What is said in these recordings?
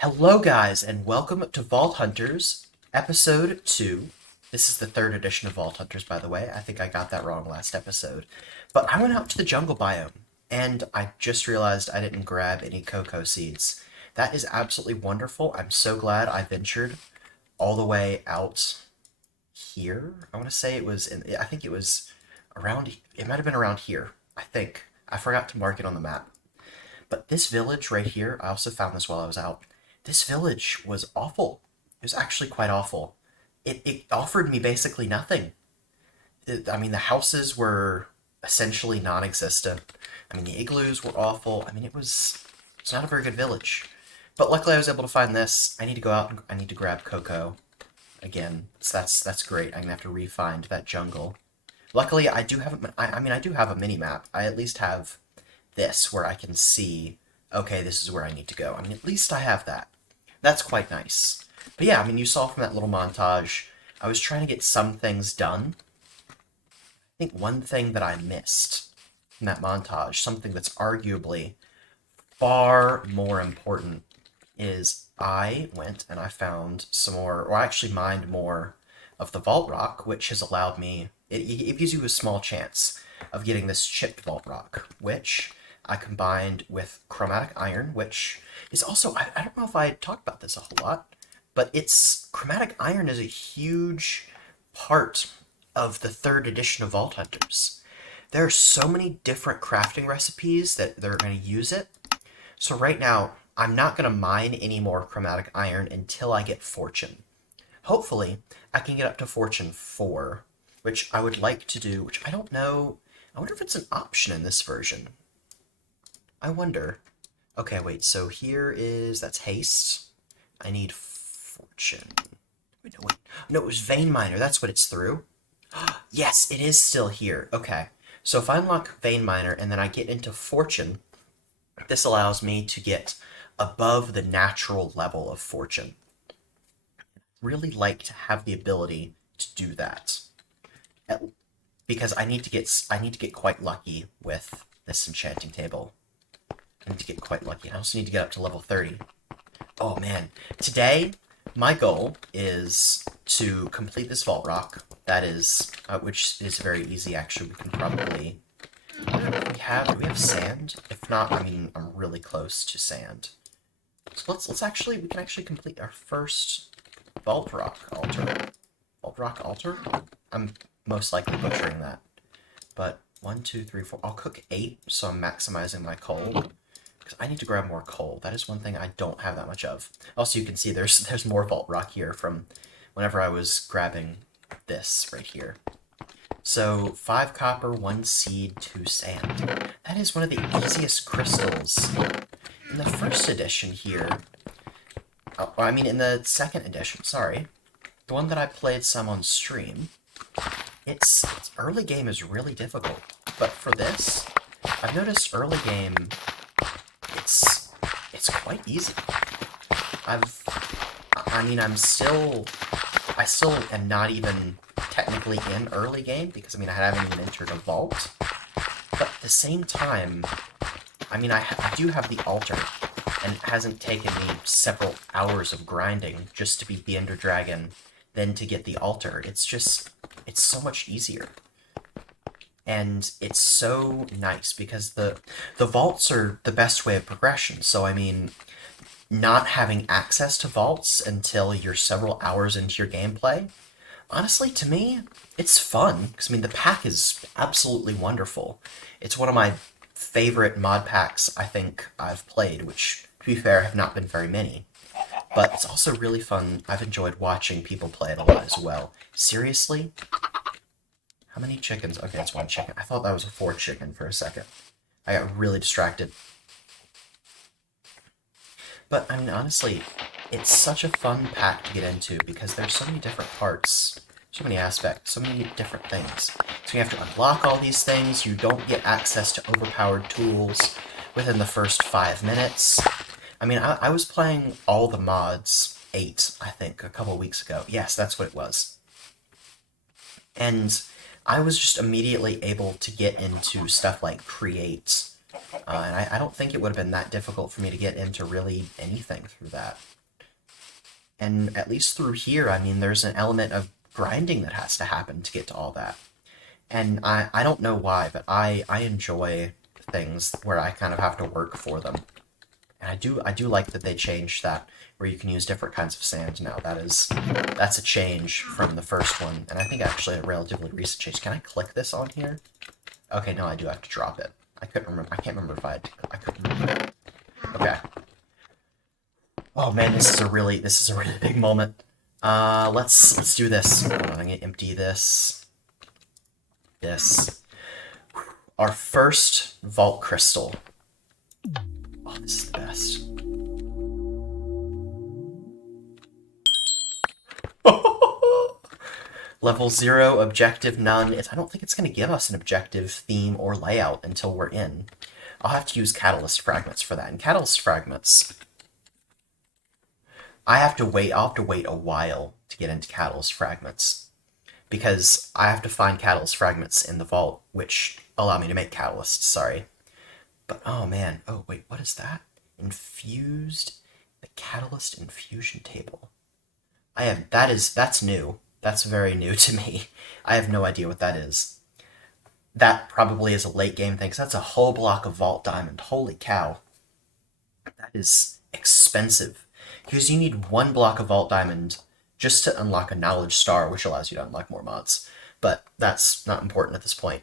Hello, guys, and welcome to Vault Hunters, Episode 2. This is the third edition of Vault Hunters, by the way. I think I got that wrong last episode. But I went out to the jungle biome, and I just realized I didn't grab any cocoa seeds. That is absolutely wonderful. I'm so glad I ventured all the way out here. I want to say it was I think it was around, it might have been around here, I think. I forgot to mark it on the map. But this village right here, I also found this while I was out. This village was awful. It was actually quite awful. It offered me basically nothing. The houses were essentially non-existent. The igloos were awful. It's not a very good village. But luckily I was able to find this. I need to go out and I need to grab cocoa again. So that's great. I'm gonna have to re-find that jungle. Luckily I do have I do have a mini map. I at least have this where I can see, okay, this is where I need to go. At least I have that. That's quite nice. But yeah, you saw from that little montage, I was trying to get some things done. I think one thing that I missed in that montage, something that's arguably far more important, is I went and I found some more, or I actually mined more of the vault rock, which has allowed me, it gives you a small chance of getting this chipped vault rock, which I combined with chromatic iron, which is also, I don't know if I talked about this a whole lot, but chromatic iron is a huge part of the third edition of Vault Hunters. There are so many different crafting recipes that they're going to use it. So right now, I'm not going to mine any more chromatic iron until I get Fortune. Hopefully, I can get up to Fortune 4, which I would like to do, which I don't know. I wonder if it's an option in this version. I wonder. Okay, wait, so that's haste. I need Fortune. Wait. No, it was Vein Miner, that's what it's through. Yes, it is still here. Okay, so if I unlock Vein Miner and then I get into Fortune, this allows me to get above the natural level of Fortune. Really like to have the ability to do that. Because I need to get quite lucky with this enchanting table. I need to get quite lucky. I also need to get up to level 30. Oh man, today my goal is to complete this vault rock. That is, which is very easy actually. We can probably, do we have sand? If not, I'm really close to sand. So we can actually complete our first vault rock altar. Vault rock altar? I'm most likely butchering that. But 1, 2, 3, 4. I'll cook 8, so I'm maximizing my coal. I need to grab more coal. That is one thing I don't have that much of. Also, you can see there's more vault rock here from whenever I was grabbing this right here. So 5 copper, 1 seed, 2 sand. That is one of the easiest crystals in the first edition here. In the second edition, sorry. The one that I played some on stream. Its early game is really difficult. But for this, I've noticed early game, it's quite easy. I still am not even technically in early game because I haven't even entered a vault. But at the same time, I do have the altar, and it hasn't taken me several hours of grinding just to beat the Ender Dragon, then to get the altar. It's so much easier. And it's so nice because the vaults are the best way of progression. So not having access to vaults until you're several hours into your gameplay, honestly, to me, it's fun. Because the pack is absolutely wonderful. It's one of my favorite mod packs I think I've played, which, to be fair, have not been very many. But it's also really fun. I've enjoyed watching people play it a lot as well. Seriously? How many chickens? Okay, it's 1 chicken. I thought that was a 4 chicken for a second. I got really distracted. But, honestly, it's such a fun pack to get into because there's so many different parts, so many aspects, so many different things. So you have to unlock all these things. You don't get access to overpowered tools within the first 5 minutes. I was playing all the mods 8, I think, a couple weeks ago. Yes, that's what it was. And I was just immediately able to get into stuff like create, And I don't think it would have been that difficult for me to get into really anything through that. And at least through here, I mean, there's an element of grinding that has to happen to get to all that. And I don't know why, but I enjoy things where I kind of have to work for them. And I do like that they changed that, where you can use different kinds of sand now. That's a change from the first one, and I think actually a relatively recent change. Can I click this on here? Okay, no, I do have to drop it. I couldn't remember. I can't remember if I couldn't remember. Okay. Oh man, this is a really big moment. Let's do this. Hold on, I'm gonna empty this. This. Our first vault crystal. Oh, this is the best. Level 0, objective none. I don't think it's going to give us an objective, theme, or layout until we're in. I'll have to use catalyst fragments for that. And catalyst fragments, I'll have to wait a while to get into catalyst fragments, because I have to find catalyst fragments in the vault, which allow me to make catalysts, sorry. But, oh man, oh wait, what is that? Infused, the catalyst infusion table. That's new. That's very new to me. I have no idea what that is. That probably is a late game thing, 'cause that's a whole block of vault diamond. Holy cow. That is expensive. Because you need one block of vault diamond just to unlock a knowledge star, which allows you to unlock more mods. But that's not important at this point.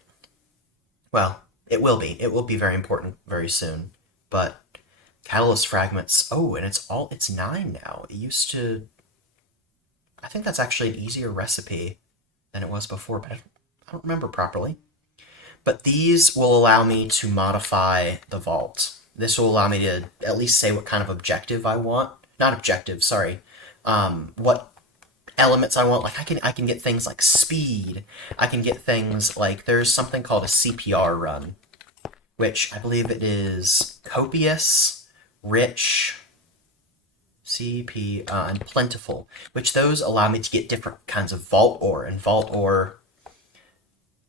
Well, it will be. It will be very important very soon. But catalyst fragments, oh, and it's 9 now. It used to... I think that's actually an easier recipe than it was before, but I don't remember properly. But these will allow me to modify the vault. This will allow me to at least say what kind of objective I want. Not objective, sorry. What elements I want. Like I can get things like speed. I can get things like, there's something called a CPR run, which I believe it is copious, rich, and plentiful, which those allow me to get different kinds of vault ore, and vault ore,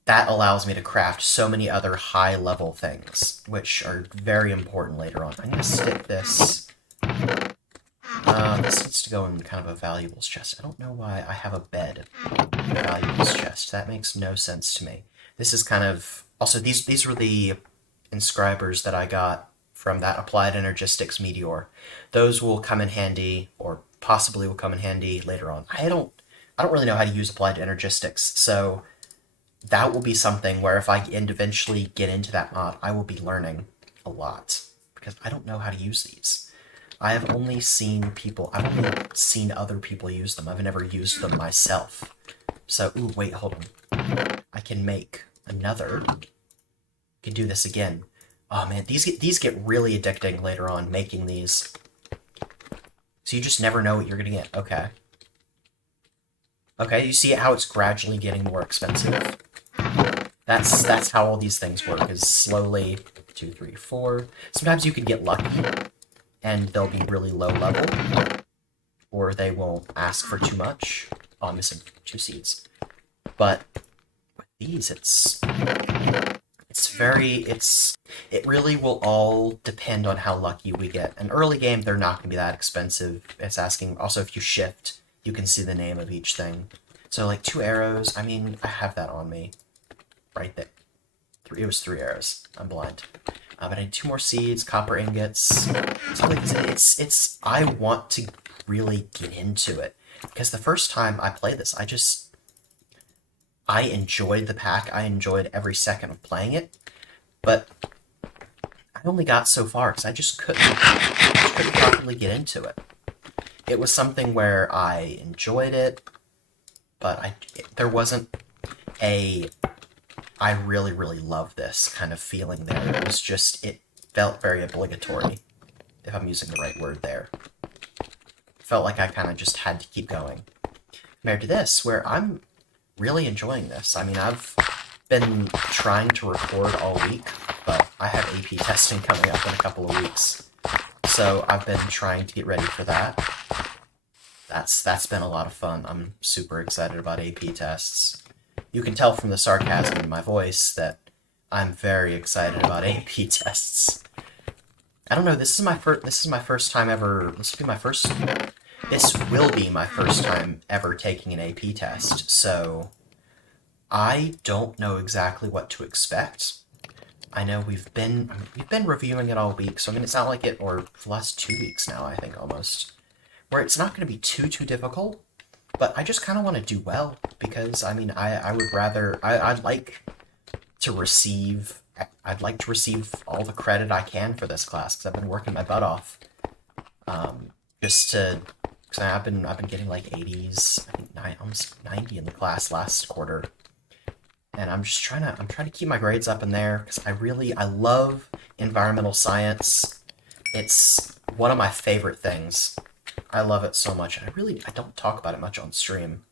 that allows me to craft so many other high-level things, which are very important later on. I'm going to stick this... this needs to go in kind of a valuables chest. I don't know why I have a bed in a valuables chest. That makes no sense to me. This is kind of... Also, these were the inscribers that I got from that Applied Energistics Meteor. Those will come in handy, or possibly will come in handy later on. I don't really know how to use Applied Energistics, so that will be something where if I eventually get into that mod, I will be learning a lot, because I don't know how to use these. I've only seen other people use them. I've never used them myself. So, ooh, wait, hold on. I can make another. I can do this again. Oh man, these get really addicting later on, making these. So you just never know what you're gonna get. Okay. Okay, you see how it's gradually getting more expensive? That's how all these things work, is slowly, 2, 3, 4. Sometimes you can get lucky, and they'll be really low level, or they won't ask for too much. Oh, I'm missing 2 seeds. But with these, it really will all depend on how lucky we get. An early game, they're not going to be that expensive. It's asking, also if you shift, you can see the name of each thing. So like 2 arrows, I mean, I have that on me. Right there. It was 3 arrows. I'm blind. But I need 2 more seeds, copper ingots. So like, I want to really get into it. Because the first time I played this, I enjoyed the pack. I enjoyed every second of playing it. But I only got so far because I just couldn't properly get into it. It was something where I enjoyed it, but there wasn't a I really, really love this kind of feeling there. It was just, it felt very obligatory, if I'm using the right word there. It felt like I kind of just had to keep going. Compared to this, where I'm really enjoying this. I mean, I've been trying to record all week, but I have AP testing coming up in a couple of weeks. So I've been trying to get ready for that. That's been a lot of fun. I'm super excited about AP tests. You can tell from the sarcasm in my voice that I'm very excited about AP tests. I don't know, this is my first time ever, this will be my first time ever taking an AP test, so I don't know exactly what to expect. I know we've been reviewing it all week, so I mean it's not like it, or for the last 2 weeks now, I think almost, where it's not going to be too difficult, but I just kind of want to do well because I mean I would rather I'd like to receive all the credit I can for this class because I've been working my butt off, just to because I've been getting like 80s, I think almost 90 in the class last quarter, and I'm trying to keep my grades up in there because I love environmental science. It's one of my favorite things. I love it so much. I don't talk about it much on stream.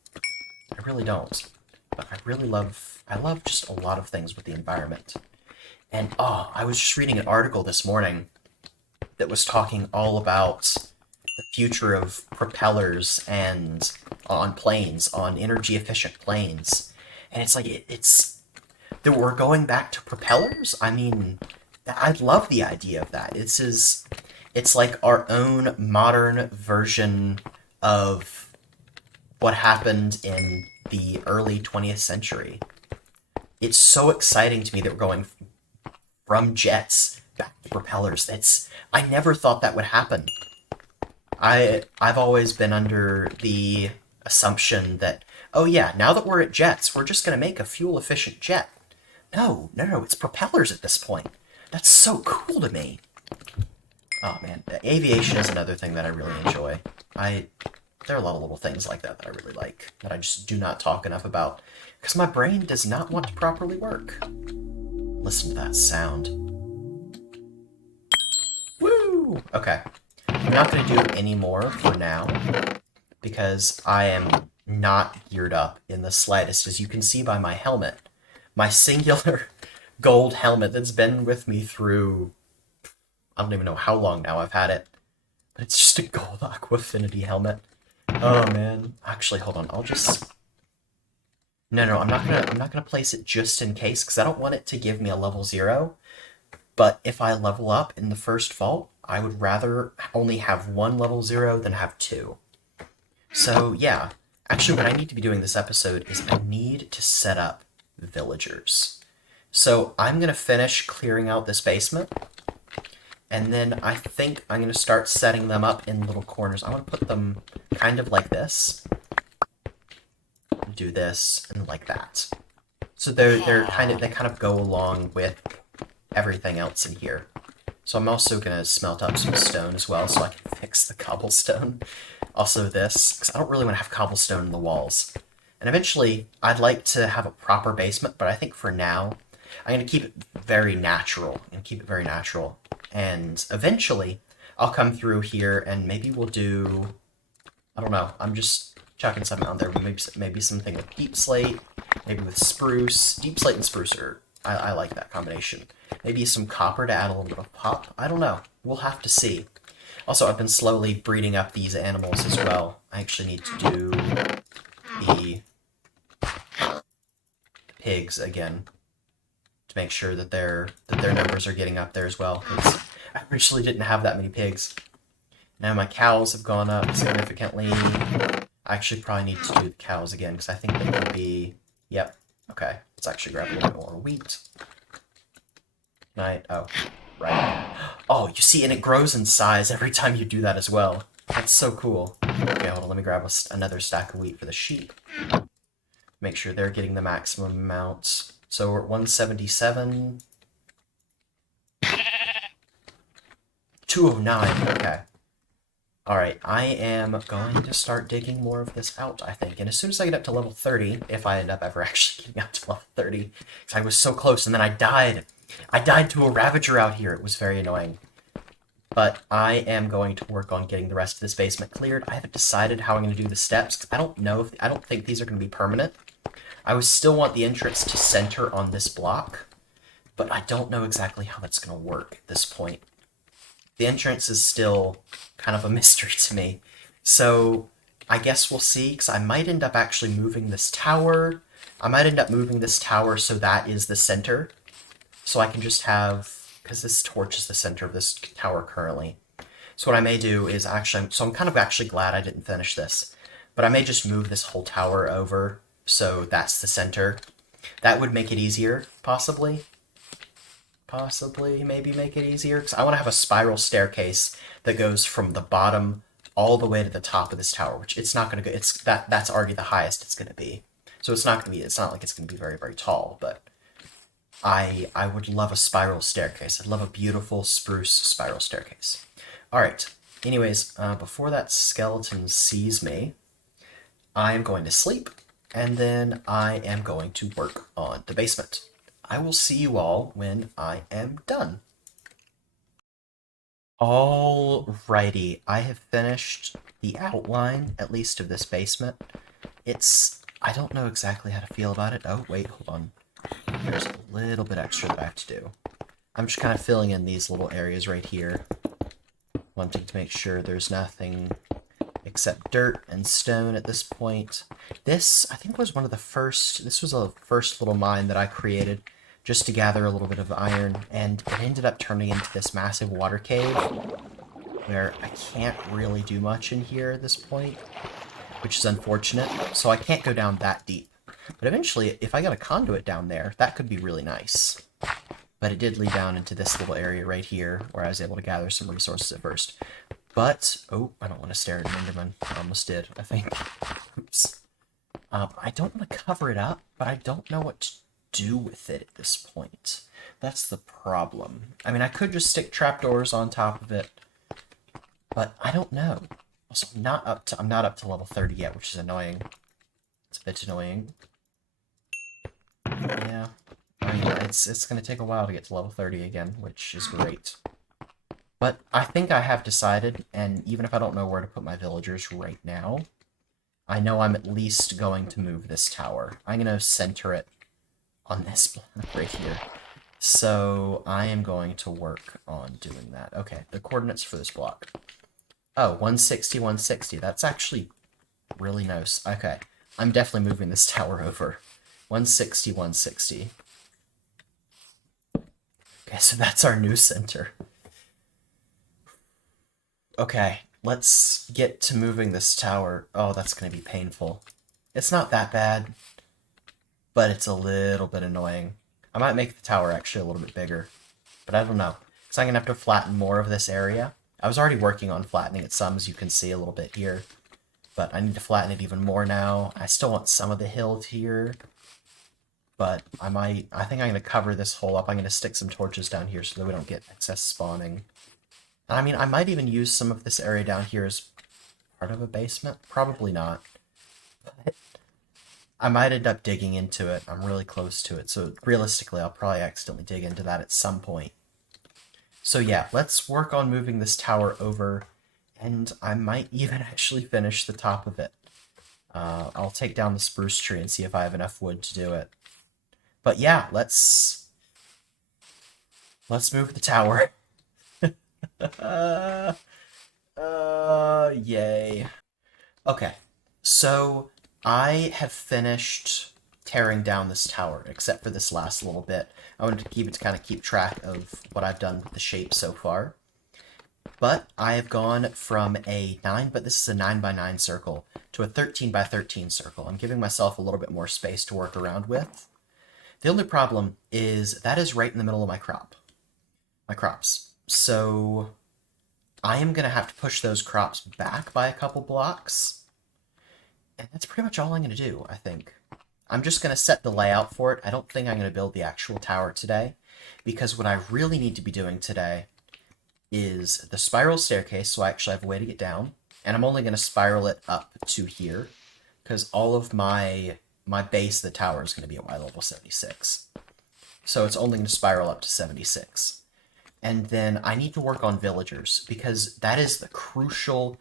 I really don't. But I love just a lot of things with the environment. And oh, I was just reading an article this morning that was talking all about the future of propellers and on planes, on energy efficient planes. And it's like it's that we're going back to propellers. I mean, I love the idea of that. It's like our own modern version of what happened in the early 20th century. It's so exciting to me that we're going from jets back to propellers. I never thought that would happen. I've always been under the assumption that, oh yeah, now that we're at jets, we're just going to make a fuel efficient jet. No, it's propellers at this point. That's so cool to me. Oh man, aviation is another thing that I really enjoy. There are a lot of little things like that that I really like, that I just do not talk enough about, because my brain does not want to properly work. Listen to that sound. Woo! Okay. I'm not going to do any more for now, because I am not geared up in the slightest, as you can see by my helmet. My singular gold helmet that's been with me through, I don't even know how long now I've had it, but it's just a gold Aqua Affinity helmet. Oh man. Actually, hold on. I'll just... No, I'm not gonna place it just in case, because I don't want it to give me a level 0. But if I level up in the first vault, I would rather only have 1 level 0 than have 2. So, yeah. Actually, what I need to be doing this episode is I need to set up villagers. So, I'm gonna finish clearing out this basement, and then I think I'm gonna start setting them up in little corners. I want to put them kind of like this. Do this and like that. So they kind of go along with everything else in here. So I'm also gonna smelt up some stone as well so I can fix the cobblestone. Also this, because I don't really want to have cobblestone in the walls. And eventually I'd like to have a proper basement, but I think for now I'm gonna keep it very natural and eventually I'll come through here and maybe we'll do, I don't know, I'm just chucking something out there. Maybe something with deep slate, maybe with spruce. Deep slate and spruce I like that combination. Maybe some copper to add a little bit of pop. I don't know. We'll have to see. Also, I've been slowly breeding up these animals as well. I actually need to do the pigs again to make sure that their numbers are getting up there as well. Because I originally didn't have that many pigs. Now my cows have gone up significantly. I actually probably need to do the cows again, because I think they could be... Yep. Okay. Let's actually grab a little bit more wheat. Oh, right. Oh, you see, and it grows in size every time you do that as well. That's so cool. Okay, hold on. Let me grab another stack of wheat for the sheep. Make sure they're getting the maximum amount. So we're at 177. 209. Okay. Alright, I am going to start digging more of this out, I think. And as soon as I get up to level 30, if I end up ever actually getting up to level 30, because I was so close, and then I died. I died to a Ravager out here. It was very annoying. But I am going to work on getting the rest of this basement cleared. I haven't decided how I'm going to do the steps, because I don't think these are going to be permanent. I would still want the entrance to center on this block, but I don't know exactly how that's going to work at this point. The entrance is still kind of a mystery to me. So I guess we'll see, because I might end up actually moving this tower. I might end up moving this tower so that is the center. So I can just have, because this torch is the center of this tower currently. So what I may do is actually, so I'm kind of actually glad I didn't finish this, but I may just move this whole tower over so that's the center. That would make it easier, possibly. Possibly, maybe make it easier, because I want to have a spiral staircase that goes from the bottom all the way to the top of this tower, which it's not going to go, that's already the highest it's going to be. So it's not going to be, it's not like it's going to be very, very tall, but I would love a spiral staircase. I'd love a beautiful spruce spiral staircase. All right. Anyways, before that skeleton sees me, I am going to sleep, and then I am going to work on the basement. I will see you all when I am done. Alrighty, I have finished the outline, at least of this basement. I don't know exactly how to feel about it. Oh, wait, hold on. There's a little bit extra that I have to do. I'm just kind of filling in these little areas right here, wanting to make sure there's nothing except dirt and stone at this point. This, I think, was one of the first, this was a first little mine that I created just to gather a little bit of iron, and it ended up turning into this massive water cave where I can't really do much in here at this point, which is unfortunate, so I can't go down that deep. But eventually, if I got a conduit down there, that could be really nice. But it did lead down into this little area right here, where I was able to gather some resources at first. But, oh, I don't want to stare at an Enderman. I almost did, I think. Oops. I don't want to cover it up, but I don't know what to do with it at this point. That's the problem. I mean, I could just stick trapdoors on top of it, but I don't know. Also, I'm not up to level 30 yet, which is annoying. It's a bit annoying. Yeah. I mean, it's going to take a while to get to level 30 again, which is great. But I think I have decided, and even if I don't know where to put my villagers right now, I know I'm at least going to move this tower. I'm going to center it on this block right here. So I am going to work on doing that. Okay, the coordinates for this block. Oh, 160, 160. That's actually really nice. Okay, I'm definitely moving this tower over. 160, 160. Okay, so that's our new center. Okay, let's get to moving this tower. Oh, that's going to be painful. It's not that bad, but it's a little bit annoying. I might make the tower actually a little bit bigger, but I don't know. Because I'm going to have to flatten more of this area. I was already working on flattening it some, as you can see a little bit here. But I need to flatten it even more now. I still want some of the hill here. But I think I'm going to cover this hole up. I'm going to stick some torches down here so that we don't get excess spawning. I mean, I might even use some of this area down here as part of a basement. Probably not. But I might end up digging into it. I'm really close to it. So realistically, I'll probably accidentally dig into that at some point. So yeah, let's work on moving this tower over. And I might even actually finish the top of it. I'll take down the spruce tree and see if I have enough wood to do it. But yeah, let's move the tower. Yay. Okay, so I have finished tearing down this tower, except for this last little bit. I wanted to kind of keep track of what I've done with the shape so far. But I have gone from a 9, but this is a 9 by 9 circle, to a 13 by 13 circle. I'm giving myself a little bit more space to work around with. The only problem is that is right in the middle of my crops. So I am going to have to push those crops back by a couple blocks. And that's pretty much all I'm going to do, I think. I'm just going to set the layout for it. I don't think I'm going to build the actual tower today, because what I really need to be doing today is the spiral staircase, so I actually have a way to get down. And I'm only going to spiral it up to here, because all of my base of the tower is going to be at Y level 76. So it's only going to spiral up to 76. And then I need to work on villagers, because that is the crucial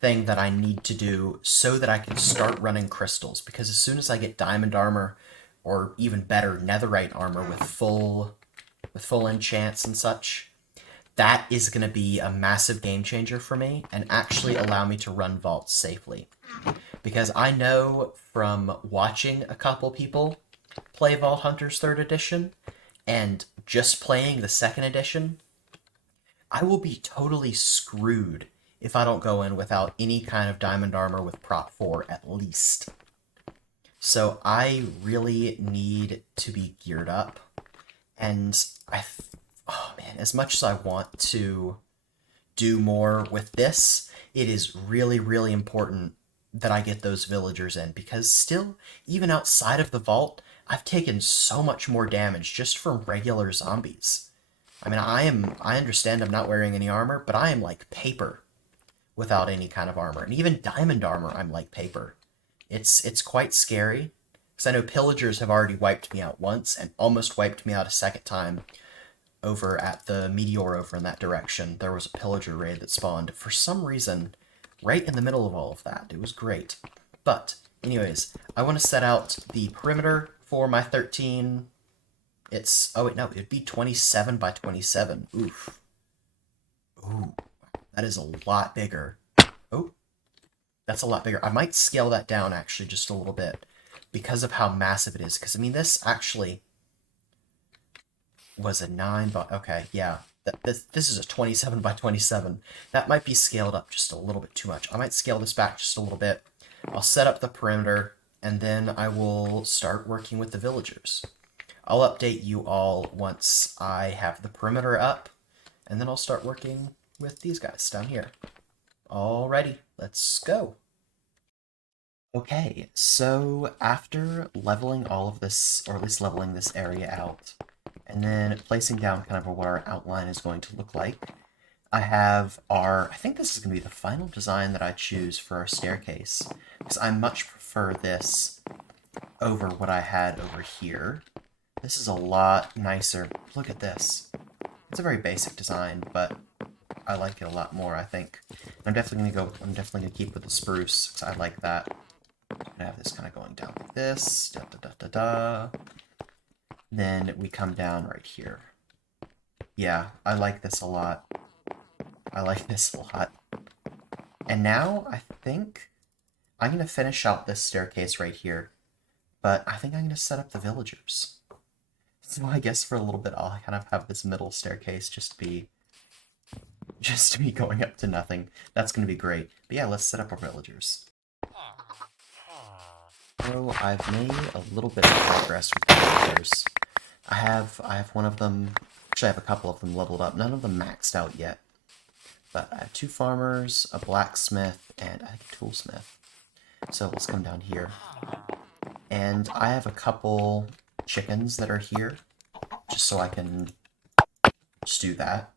thing that I need to do so that I can start running crystals. Because as soon as I get diamond armor, or even better, netherite armor with full enchants and such, that is going to be a massive game changer for me and actually allow me to run vaults safely. Because I know from watching a couple people play Vault Hunters 3rd Edition, and just playing the second edition, I will be totally screwed if I don't go in without any kind of diamond armor with prot 4 at least. So I really need to be geared up. And oh man, as much as I want to do more with this, it is really, really important that I get those villagers in, because still, even outside of the vault, I've taken so much more damage just from regular zombies. I mean, I understand I'm not wearing any armor, but I am like paper without any kind of armor. And even diamond armor, I'm like paper. It's quite scary, because I know pillagers have already wiped me out once, and almost wiped me out a second time over at the meteor over in that direction. There was a pillager raid that spawned, for some reason, right in the middle of all of that. It was great. But, anyways, I want to set out the perimeter for my 13... oh wait, no, it'd be 27 by 27. Oof. Ooh, that is a lot bigger. Oh, that's a lot bigger. I might scale that down, actually, just a little bit, because of how massive it is. Because, I mean, this actually was a 9 by... Okay, yeah. This is a 27 by 27. That might be scaled up just a little bit too much. I might scale this back just a little bit. I'll set up the perimeter, and then I will start working with the villagers. I'll update you all once I have the perimeter up, and then I'll start working with these guys down here. Alrighty, let's go. Okay, so after leveling all of this, or at least leveling this area out, and then placing down kind of what our outline is going to look like, I have I think this is going to be the final design that I choose for our staircase, because I much prefer this over what I had over here. This is a lot nicer. Look at this. It's a very basic design, but I like it a lot more, I think. I'm definitely gonna keep with the spruce, because I like that. I'm gonna have this kind of going down like this, da da da da da. Then we come down right here. Yeah, I like this a lot. I like this a lot. And now, I think I'm gonna finish out this staircase right here, but I think I'm gonna set up the villagers. So I guess for a little bit I'll kind of have this middle staircase just to be going up to nothing. That's going to be great. But yeah, let's set up our villagers. So I've made a little bit of progress with the villagers. I have one of them, actually I have a couple of them leveled up. None of them maxed out yet. But I have 2 farmers, a blacksmith, and I think a toolsmith. So let's come down here. And I have a couple chickens that are here, just so I can just do that.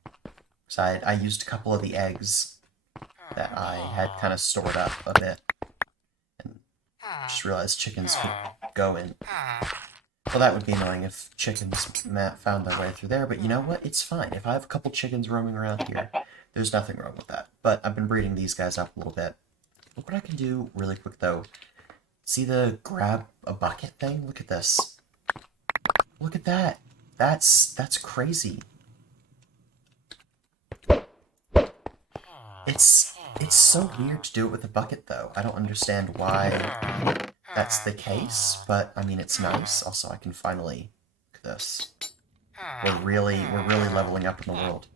So I used a couple of the eggs that I had kind of stored up a bit, and just realized chickens could go in. Well, that would be annoying if chickens found their way through there, but you know what? It's fine. If I have a couple chickens roaming around here, there's nothing wrong with that. But I've been breeding these guys up a little bit. Look what I can do really quick, though. See the grab a bucket thing? Look at this. Look at that. That's crazy. It's so weird to do it with a bucket, though. I don't understand why that's the case, but I mean, it's nice. Also, I can finally look at this. We're really leveling up in the world.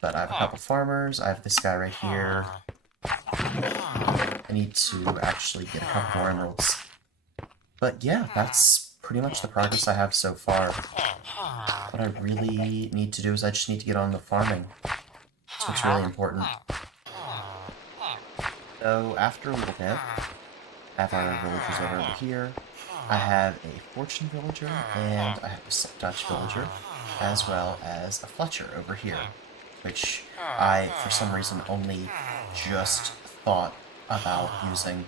But I have a couple farmers. I have this guy right here. I need to actually get a couple more emeralds. But yeah, that's pretty much the progress I have so far. What I really need to do is I just need to get on the farming. That's what's really important. So after a little bit, I have our villagers over here. I have a fortune villager, and I have a Dutch villager, as well as a Fletcher over here, which I, for some reason, only just thought about using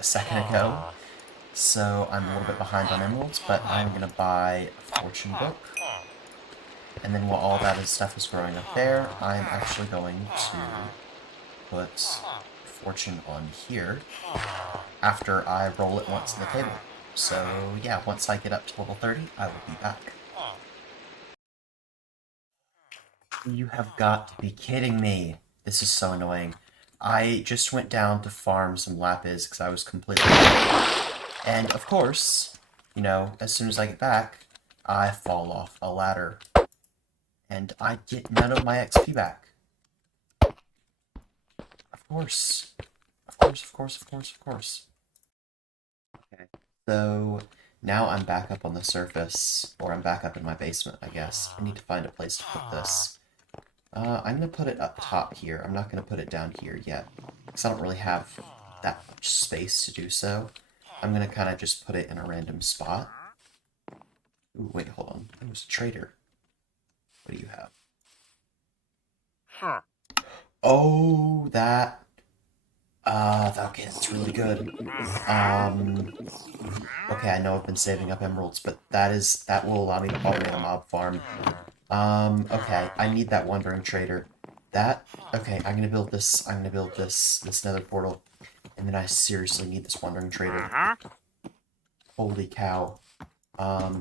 a second ago. So I'm a little bit behind on emeralds, but I'm going to buy a fortune book. And then while all that stuff is growing up there, I'm actually going to put fortune on here after I roll it once on the table. So yeah, once I get up to level 30, I will be back. You have got to be kidding me. This is so annoying. I just went down to farm some lapis because I was completely... And of course, you know, as soon as I get back, I fall off a ladder. And I get none of my XP back. Of course. Of course, of course, of course, of course. Okay, so now I'm back up on the surface, or I'm back up in my basement, I guess. I need to find a place to put this. I'm going to put it up top here. I'm not going to put it down here yet, because I don't really have that much space to do so. I'm going to kind of just put it in a random spot. Ooh, wait, hold on. It was a trader. What do you have? Oh, that... okay, that's really good. Okay, I know I've been saving up emeralds, but that will allow me to automate a mob farm. Okay, I need that wandering trader. Okay, I'm gonna build this nether portal, and then I seriously need this wandering trader. Holy cow.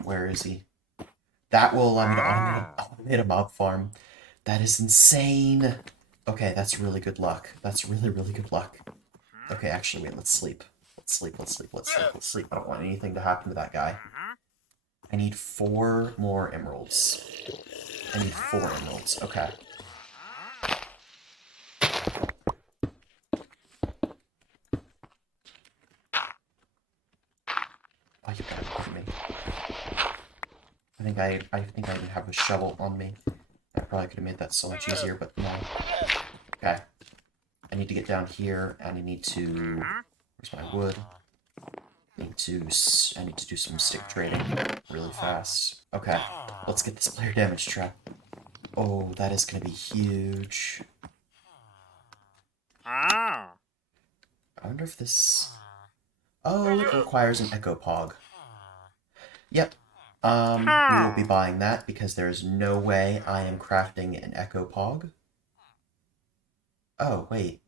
Where is he? That will allow me to automate a mob farm. That is insane. Okay, that's really good luck. That's really, really good luck. Okay, actually, wait, let's sleep. Let's sleep, let's sleep, let's sleep, let's sleep. I don't want anything to happen to that guy. I need 4 more emeralds. I need 4 emeralds. Okay. Oh, you gotta be kidding me. I think I even have a shovel on me. I probably could have made that so much easier, but no. Okay. I need to get down here, and I need to... Where's my wood? I need to do some stick trading really fast. Okay, let's get this player damage trap. Oh, that is gonna be huge. I wonder if this... Oh, it requires an echo pog. Yep. We will be buying that because there is no way I am crafting an echo pog. Oh, wait.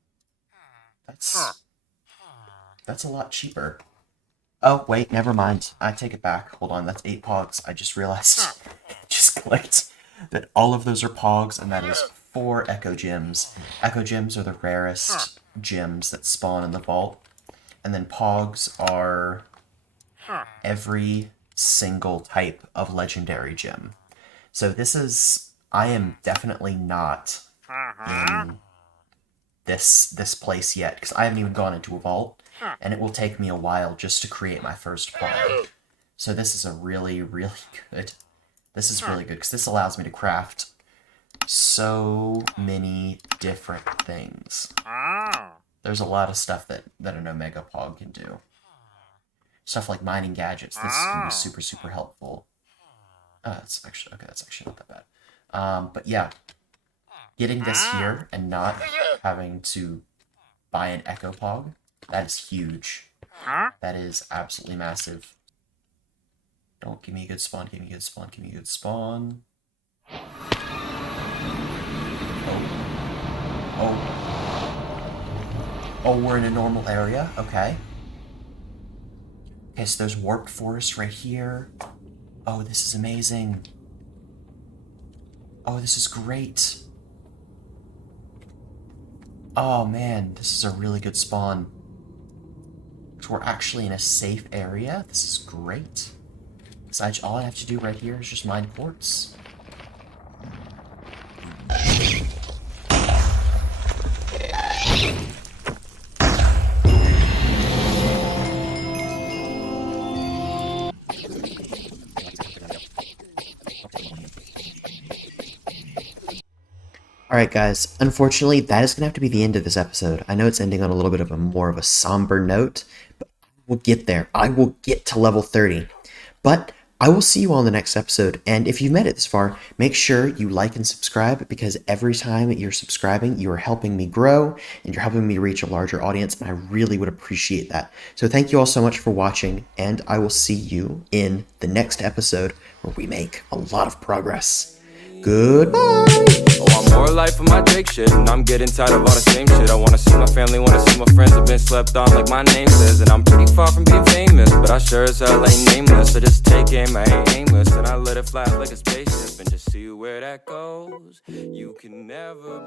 That's a lot cheaper. Oh, wait, never mind. I take it back. Hold on, that's 8 pogs. I just realized, just clicked, that all of those are pogs, and that is 4 echo gems. Echo gems are the rarest gems that spawn in the vault, and then pogs are every single type of legendary gem. So I am definitely not in this place yet, because I haven't even gone into a vault, and it will take me a while just to create my first pog. So this is a really, really good... This is really good, because this allows me to craft so many different things. There's a lot of stuff that an Omega Pog can do. Stuff like mining gadgets. This can be super, super helpful. That's actually not that bad. But yeah, getting this here and not having to buy an Echo Pog, that is huge. That is absolutely massive. Don't give me a good spawn, give me a good spawn, give me a good spawn. Oh, we're in a normal area, okay. Okay, so there's warped forest right here. Oh, this is amazing. Oh, this is great. Oh man, this is a really good spawn. So we're actually in a safe area. This is great. Besides, all I have to do right here is just mine quartz. Alright guys, unfortunately that is going to have to be the end of this episode. I know it's ending on a little bit of a more of a somber note, but we'll get there. I will get to level 30. But I will see you all in the next episode, and if you've made it this far, make sure you like and subscribe, because every time you're subscribing, you are helping me grow, and you're helping me reach a larger audience, and I really would appreciate that. So thank you all so much for watching, and I will see you in the next episode, where we make a lot of progress. Goodbye! Oh, I'm more life of my Drake shit, and I'm getting tired of all the same shit. I wanna see my family, wanna see my friends. I've been slept on like my name says, and I'm pretty far from being famous, but I sure as hell ain't nameless. I just take aim, I ain't aimless, and I let it fly like a spaceship and just see where that goes. You can never